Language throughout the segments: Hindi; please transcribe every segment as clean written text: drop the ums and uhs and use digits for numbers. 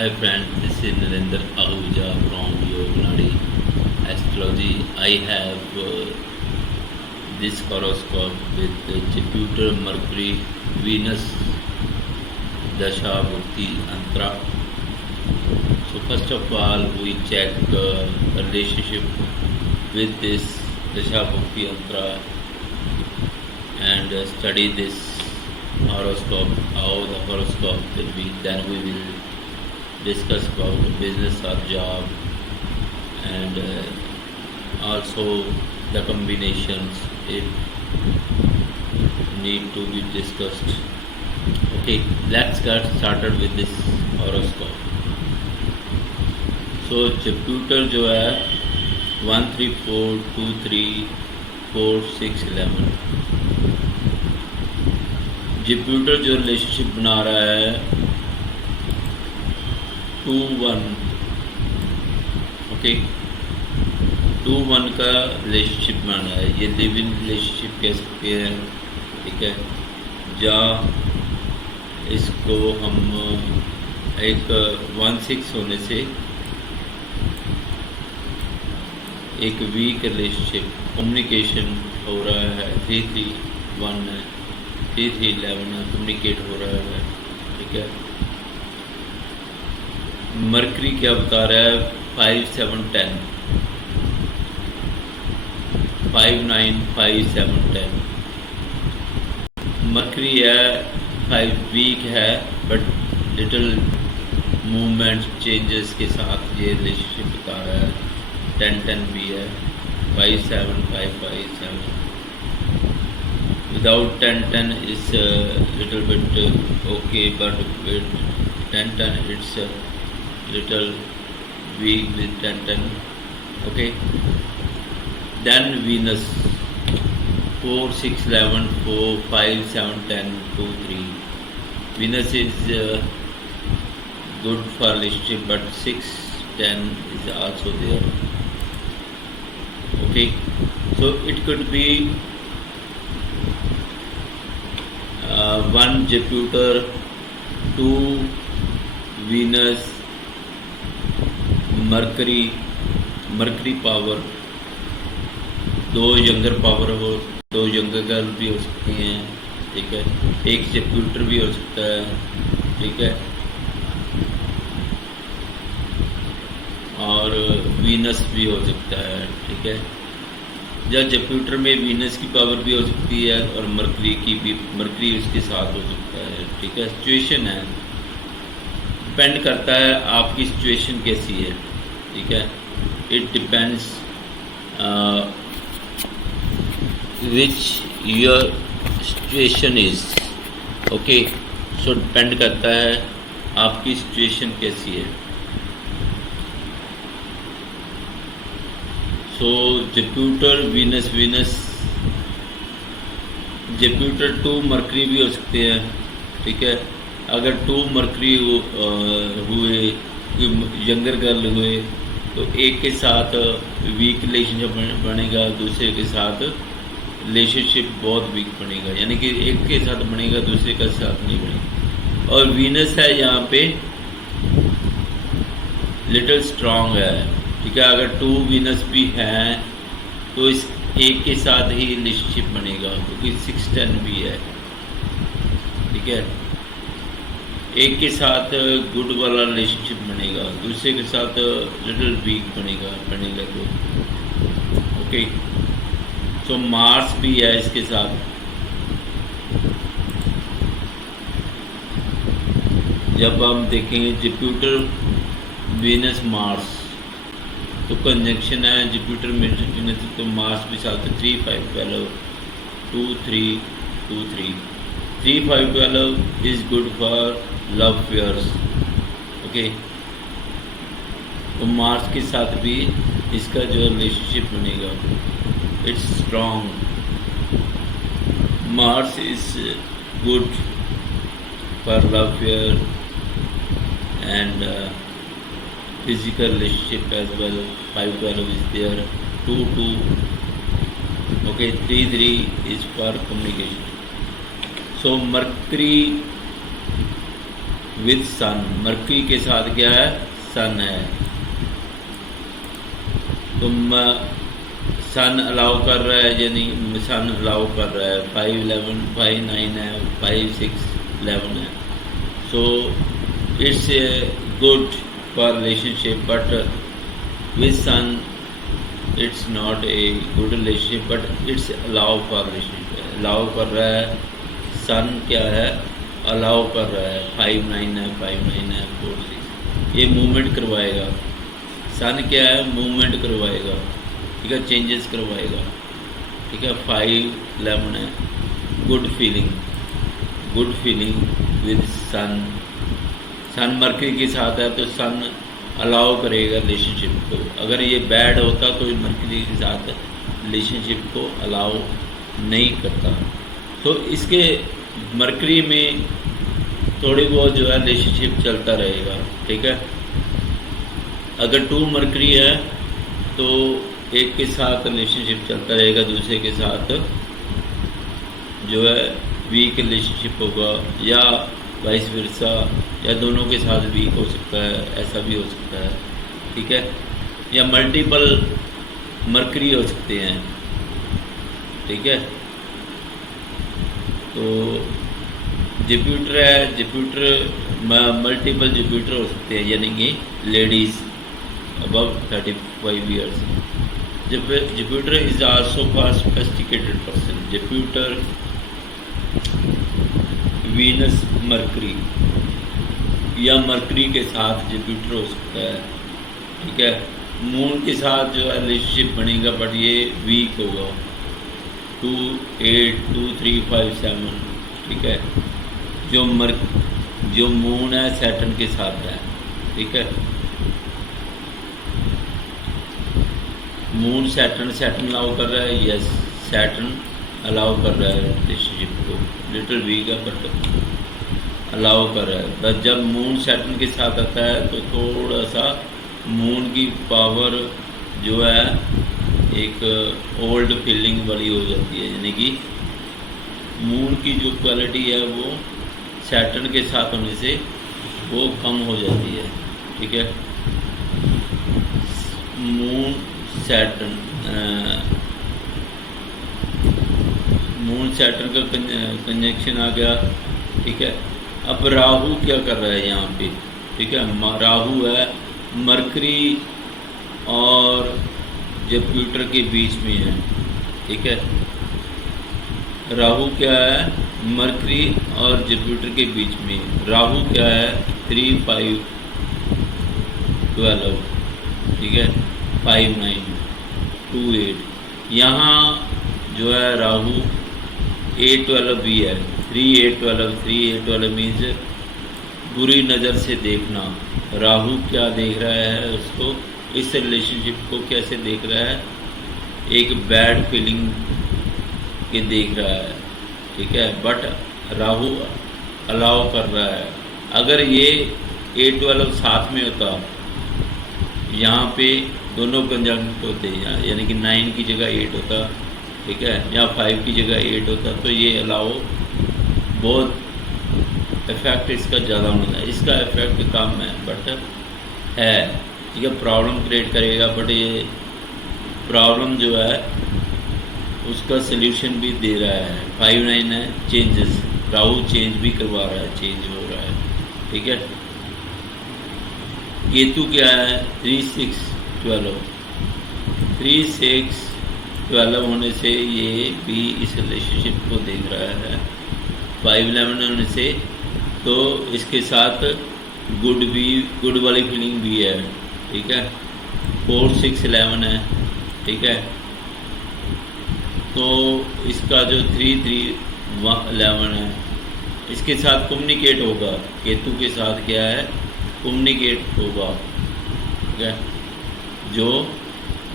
Hi friend, this is Narendra Ahuja from Yognadi Astrology. I have this horoscope with Jupiter, Mercury, Venus, Dasha, Bhukti, Antra. So first of all, we check relationship with this Dasha, Bhukti, Antra and study this horoscope, how the horoscope will be. Then we will discuss about the business or job and also the combinations it need to be discussed. Okay, let's get started with this horoscope. So Jupiter जो है 1 3 4 2 3 4 6 11 Jupiter जो रिलेशनशिप बना रहा है 2-1 ओके 2-1 का रिलेशनशिप बना है। ये लिव इन रिलेशनशिप कह सकते हैं, ठीक है। जहाँ इसको हम एक 1-6 होने से एक वीक रिलेशनशिप कम्युनिकेशन हो रहा है। 3-3-1 है, 3-3-11 कम्युनिकेट हो रहा है, ठीक है। मरकरी क्या बता रहा है 5-7-10 5-9-5-7-10 मरकरी है 5 वीक है बट लिटिल मूवमेंट चेंजेस के साथ ये रिलेशनशिप बता रहा है। 10-10 भी है 5-7-5-5-7 without 10-10 is little bit okay but with 10-10 it's little weak with 10-10 okay. Then Venus 4-6-11 4-5-7-10 2-3 Venus is good for relationship but 6-10 is also there, okay. So it could be 1 Jupiter, 2 Venus, mercury power, 2 younger power हो, 2 यंगर गर्ल भी हो सकती हैं, ठीक है। 1 जूपिटर भी हो सकता है, ठीक है। और वीनस भी हो सकता है, ठीक है। या जूपिटर में वीनस की पावर भी हो सकती है और मरकरी उसके साथ हो सकता है, ठीक है। सिचुएशन है, डिपेंड करता है आपकी सिचुएशन कैसी है, ठीक है। It depends which your situation is, okay. So depend करता है आपकी सिचुएशन कैसी है। सो जूपिटर वीनस जूपिटर 2 मरकरी भी हो सकते हैं, ठीक है। अगर 2 मरकरी हुए यंगर गर्ल हुए तो एक के साथ वीक रिलेशनशिप बनेगा, दूसरे के साथ रिलेशनशिप बहुत वीक बनेगा, यानी कि एक के साथ बनेगा दूसरे के साथ नहीं बनेगा। और वीनस है यहाँ पे लिटिल स्ट्रांग है, ठीक है। अगर 2 वीनस भी हैं तो इस एक के साथ ही रिलेशनशिप बनेगा क्योंकि 6-10 भी है, ठीक है। एक के साथ गुड वाला रिलेशनशिप बनेगा, दूसरे के साथ लिटिल वीक बनेगा तो ओके। सो मार्स भी है इसके साथ, जब हम देखेंगे जूपिटर वीनस मार्स तो कंजंक्शन है जूपिटर वीनस, तो मार्स भी साथ 3-5-12 2-3-2-3 3-5-12 is good for love affairs, okay. तो मार्स के साथ भी इसका जो रिलेशनशिप बनेगा it's strong. Mars is good for love affair and physical relationship as well. 5-12 is there, 2-2 okay, 3-3 is for communication. So Mercury with Sun, Mercury के साथ क्या है, सन है। तो सन अलाउ कर रहा है, यानी सन अलाउ कर रहा है, 5 11 5 9 है, 5 6 11 है। So it's a good for relationship, but with Sun it's not a good relationship, but it's allow for relationship. Allow कर रहा है, सन क्या है, अलाउ कर रहा है, 5 9 है, 5 9 है, 4 6, ये मूवमेंट करवाएगा। सन क्या है, मूवमेंट करवाएगा, ठीक है, चेंजेस करवाएगा, ठीक है। 5 11 है, good feeling with Sun. Sun Mercury के साथ है तो सन अलाउ करेगा रिलेशनशिप को। अगर ये बैड होता तो मरकरी के साथ रिलेशनशिप को अलाउ नहीं करता। तो इसके मरकरी में थोड़ी बहुत जो है रिलेशनशिप चलता रहेगा, ठीक है। अगर 2 मरकरी है तो एक के साथ रिलेशनशिप चलता रहेगा, दूसरे के साथ जो है वीक रिलेशनशिप होगा, या वाइस वर्सा, या दोनों के साथ वीक हो सकता है, ऐसा भी हो सकता है, ठीक है। या मल्टीपल मरकरी हो सकते हैं, ठीक है। तो जुपिटर है, जुपिटर मल्टीपल जुपिटर हो सकते हैं, यानी कि ladies above 35 years. Jupiter is also for sophisticated person. Jupiter, Venus, Mercury, या मरकरी के साथ जुपिटर हो सकता है, ठीक है। मून के साथ जो है रिलेशनशिप बनेगा, बट ये वीक होगा, 2 8 2 3 5 7, ठीक है। जो मून है सैटर्न के साथ है, ठीक है। मून सैटर्न अलाउ कर रहा है, यस, सैटर्न अलाउ कर रहा है रिलेशनशिप को, लिटिल वीक है बट अलाउ कर रहा है। बस जब मून सैटर्न के साथ आता है तो थोड़ा सा मून की पावर जो है एक ओल्ड फीलिंग वाली हो जाती है, यानी कि मून की जो क्वालिटी है वो सैटर्न के साथ होने से वो कम हो जाती है, ठीक है। मून सैटर्न का कंजक्शन आ गया, ठीक है। अब राहु क्या कर रहा है यहाँ पे, ठीक है। राहु है मरकरी और जुपिटर के बीच में है, ठीक है। राहु क्या है, मरकरी और जुपिटर के बीच में। राहु क्या है, 3 5 12, ठीक है, 5 9 2 8। यहाँ जो है राहु 8 12 भी है, 3 8 12, 3 8 12 मीन्स बुरी नज़र से देखना। राहु क्या देख रहा है उसको, इस रिलेशनशिप को कैसे देख रहा है, एक बैड फीलिंग के देख रहा है, ठीक है। बट राहु अलाउ कर रहा है। अगर ये 8 12 साथ में होता, यहाँ पे दोनों कंजंक्ट होते हैं, यानी कि 9 की जगह 8 होता, ठीक है, या 5 की जगह 8 होता, तो ये अलाउ बहुत इफेक्ट इसका ज़्यादा होता है। इसका इफेक्ट कम है बट है, ठीक है। प्रॉब्लम क्रिएट करेगा, बट ये प्रॉब्लम जो है उसका सल्यूशन भी दे रहा है। 5 9 है, चेंजेस, राहु चेंज भी करवा रहा है, चेंज हो रहा है, ठीक है। केतु क्या है, 3 6 12, 3 6 12 होने से ये भी इस रिलेशनशिप को देख रहा है। 5 11 होने से तो इसके साथ गुड वाली फीलिंग भी है, ठीक है। 4 6 11 है, ठीक है। तो इसका जो 3 3 11 है, इसके साथ कम्युनिकेट होगा। केतु के साथ क्या है, कम्युनिकेट होगा, ठीक है। जो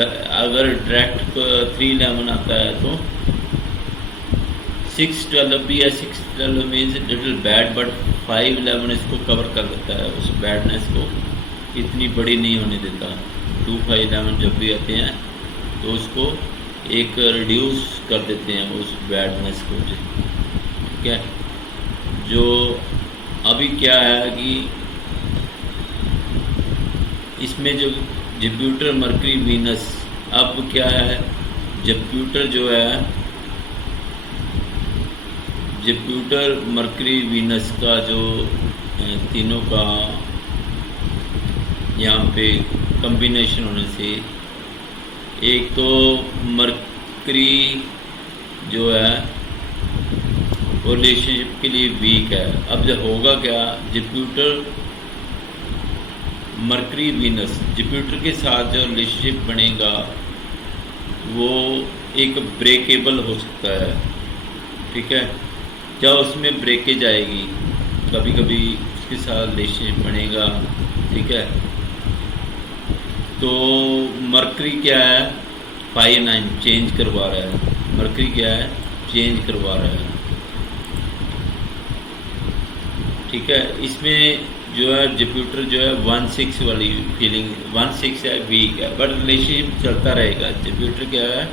अगर डायरेक्ट 3 11 आता है तो 6 12 भी है। 6 12 मीन्स लिटिल बैड, बट 5 11 इसको कवर कर देता है, उस बैडनेस को इतनी बड़ी नहीं होने देता। 2 5 11 जब भी आते हैं तो उसको एक रिड्यूस कर देते हैं उस बैडनेस को, ठीक है। जो अभी क्या है कि इसमें जो जुपिटर मरकरी वीनस, अब क्या है, जुपिटर जो है, जुपिटर मरकरी वीनस का जो तीनों का यहाँ पे कम्बिनेशन होने से, एक तो मरकरी जो है वो रिलेशनशिप के लिए वीक है। अब जब होगा क्या, जुपिटर मरकरी वीनस, जुपिटर के साथ जो रिलेशनशिप बनेगा वो एक ब्रेकेबल हो सकता है, ठीक है। जब उसमें ब्रेकेज आएगी, कभी कभी उसके साथ रिलेशनशिप बनेगा, ठीक है। तो मरकरी क्या है, 5-9 चेंज करवा रहा है, मरकरी क्या है, चेंज करवा रहा है, ठीक है। इसमें जो है जुपिटर जो है 1-6 वाली फीलिंग, 1-6 है, वीक है, बट रिलेशनशिप चलता रहेगा। जुपिटर क्या है,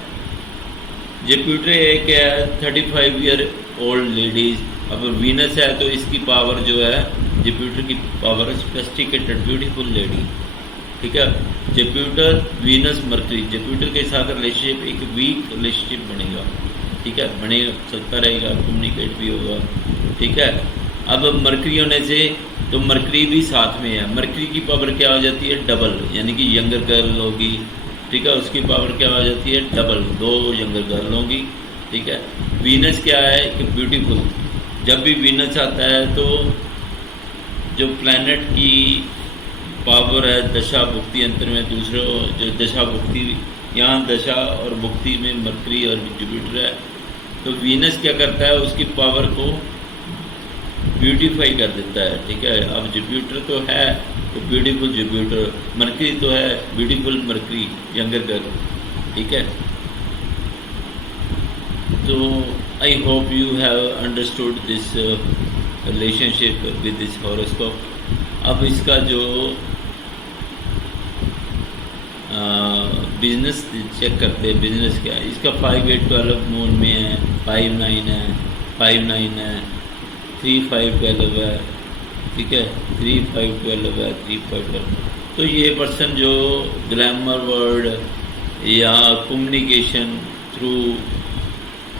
जुपिटर एक है 35 ईयर ओल्ड लेडीज। अब वीनस है तो इसकी पावर जो है, जुपिटर की पावर सोफिस्टिकेटेड ब्यूटीफुल लेडी, ठीक है। जुपिटर वीनस मरकरी, जुपिटर के साथ रिलेशनशिप एक वीक रिलेशनशिप बनेगा, ठीक है, बनेगा, चलता रहेगा, कम्युनिकेट भी होगा, ठीक है। अब मरकरी होने से तो मरकरी भी साथ में है, मरकरी की पावर क्या हो जाती है, डबल, यानी कि यंगर गर्ल होगी, ठीक है, उसकी पावर क्या हो जाती है, डबल, 2 यंगर गर्ल होंगी, ठीक है। वीनस क्या है कि ब्यूटीफुल, जब भी वीनस आता है तो जो प्लैनेट की पावर है दशा भुक्ति अंतर में, दूसरे जो दशा भुक्ति, यहाँ दशा और भुक्ति में मरकरी और जुपिटर है, तो वीनस क्या करता है, उसकी पावर को ब्यूटीफाई कर देता है, ठीक है। अब जुपिटर तो है तो ब्यूटीफुल जुपिटर, मरकरी तो है ब्यूटीफुल मरकरी, यंगर गर्ल, ठीक है। तो I hope you have understood this relationship with this horoscope. अब इसका जो बिजनेस चेक करते हैं, बिजनेस क्या है इसका, 5-8-12 मून में है, 5-9 है, 5-9 है, 3-5-12 है, ठीक है, 3-5-12 है, 3-5-12। तो ये पर्सन जो ग्लैमर वर्ड या कम्युनिकेशन थ्रू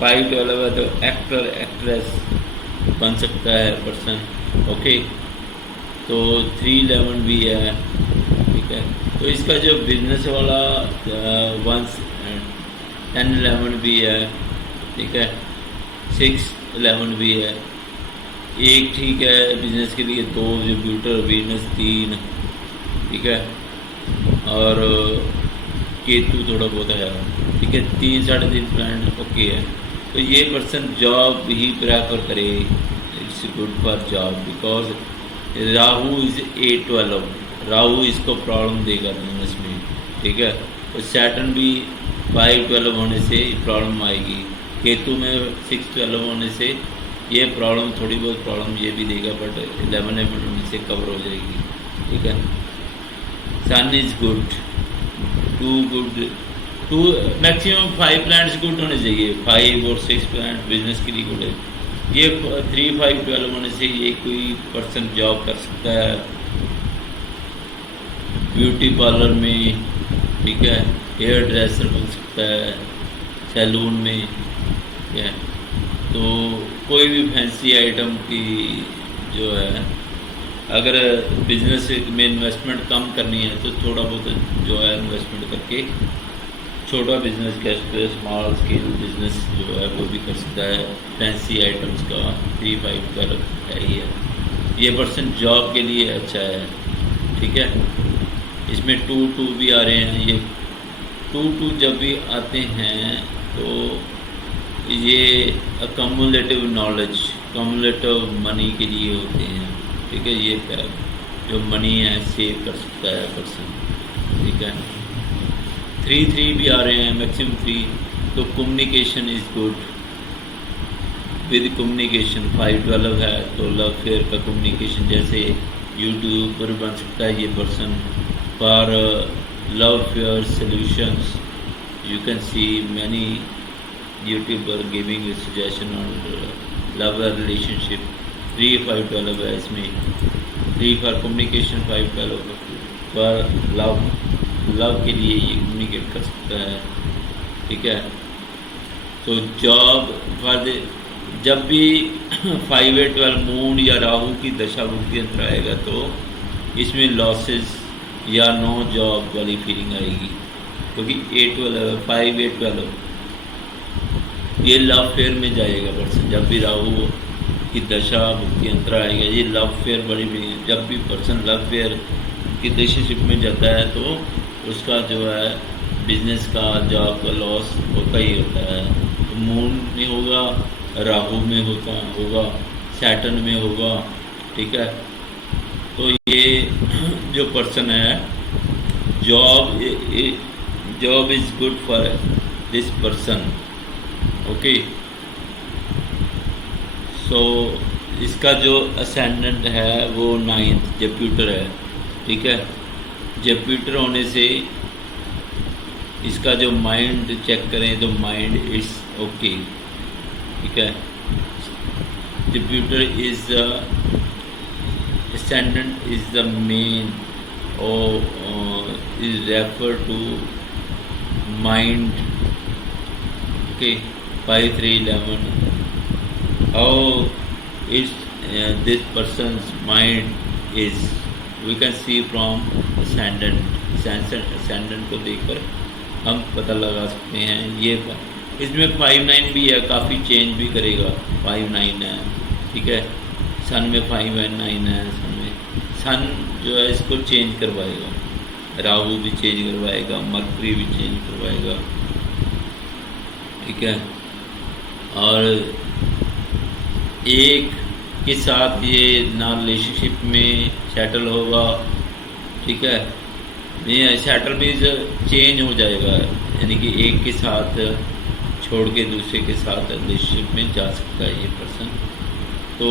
5-12 है, तो एक्टर एक्ट्रेस बन सकता है पर्सन, ओके। तो 3-11 भी है, ठीक है। तो इसका जो बिजनेस वाला 10-11 भी है, ठीक है, 6-11 भी है, एक ठीक है बिजनेस के लिए, 2 जुपिटर वीनस 3, ठीक है, और केतु थोड़ा बहुत है, ठीक है, 3-3.5 प्लैनेट ओके है। तो ये पर्सन जॉब ही प्रेफर करे, it's good for job, because Rahu is 8-12, Rahu इसको प्रॉब्लम देगा बिजनेस में, ठीक है। और सैटर्न भी 5-12 होने से प्रॉब्लम आएगी, केतु में 6-12 होने से ये प्रॉब्लम, थोड़ी बहुत प्रॉब्लम ये भी देगा, बट 11 से कवर हो जाएगी, ठीक है। Sun is good, 2 good, 2 maximum 5 planets good होने चाहिए, 5 और 6 प्लैनेट बिजनेस के लिए गुड है। ये 3-5-12 होने से ये कोई पर्सन जॉब कर सकता है ब्यूटी पार्लर में, ठीक है, हेयर ड्रेसर बन सकता है सैलून में, ठीक है। तो कोई भी फैंसी आइटम की जो है, अगर बिजनेस में इन्वेस्टमेंट कम करनी है तो थोड़ा बहुत जो है इन्वेस्टमेंट करके छोटा business, cash small scale business जो है वो भी कर सकता है। फैंसी आइटम्स का 3-5 है ही है, ये पर्सन जॉब के लिए अच्छा है, ठीक है। इसमें 2-2 भी आ रहे हैं, ये 2-2 जब भी आते हैं तो ये कम्युलेटिव नॉलेज, कम्युलेटिव मनी के लिए होते हैं, ठीक है। ये जो मनी है सेव कर सकता है पर्सन, ठीक है। 3-3 भी आ रहे हैं, मैक्सिमम 3, तो communication is good, with communication 5-12 है तो लव फेयर का कम्युनिकेशन, जैसे यूट्यूबर बन सकता है ये person for love fair solutions. You can see many YouTuber giving a suggestion on love relationship, 3 5 12 है इसमें, 3 फॉर कम्युनिकेशन, 5 12 पर लव, लव के लिए ये कम्युनिकेट कर सकता है, ठीक है। तो जॉब फॉर जब भी 5 8 12 मून या राहु की दशा बुद्धि अंतर आएगा तो इसमें लॉसेस या नो जॉब वाली फीलिंग आएगी, क्योंकि 8 12 5 8 12 ये लव फेयर में जाएगा पर्सन। जब भी राहु की दशा बुद्धि अंतर आएगा ये लव फेयर बड़ी भी, जब भी पर्सन लव फेयर की रिलेशनशिप में जाता है तो उसका जो है बिजनेस का, जॉब का लॉस होता ही होता है। तो मून में होगा, राहु में होगा, सैटर्न में होगा, ठीक है। तो ये जो पर्सन है, job is good for this person, okay. So इसका जो असेंडेंट है वो 9th जुपिटर है, ठीक है। जुपिटर होने से इसका जो माइंड चेक करें तो माइंड इज ओके, ठीक है। Jupiter is the ascendant is the main or is referred to mind, okay, 5 3 11. How is this person's mind is, we can see from ascendant को देखकर हम पता लगा सकते हैं। ये इसमें 5 9 भी है, काफ़ी चेंज भी करेगा। 5 9 है, ठीक है। सन में 5 एंड 9 है, सन जो है इसको चेंज करवाएगा, राहु भी चेंज करवाएगा, मरकरी भी चेंज करवाएगा, ठीक है। और एक के साथ ये ना रिलेशनशिप में सेटल होगा, ठीक है। ये सेटल भी चेंज हो जाएगा, यानी कि एक के साथ छोड़ के दूसरे के साथ रिलेशनशिप में जा सकता है ये पर्सन। तो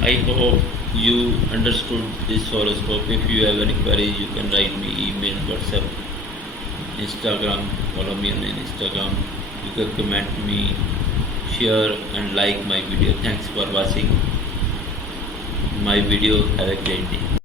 I hope you understood this horoscope. If you have any queries, you can write me email, WhatsApp, Instagram. Follow me on Instagram. You can comment me, share and like my video. Thanks for watching my video. Have a great day.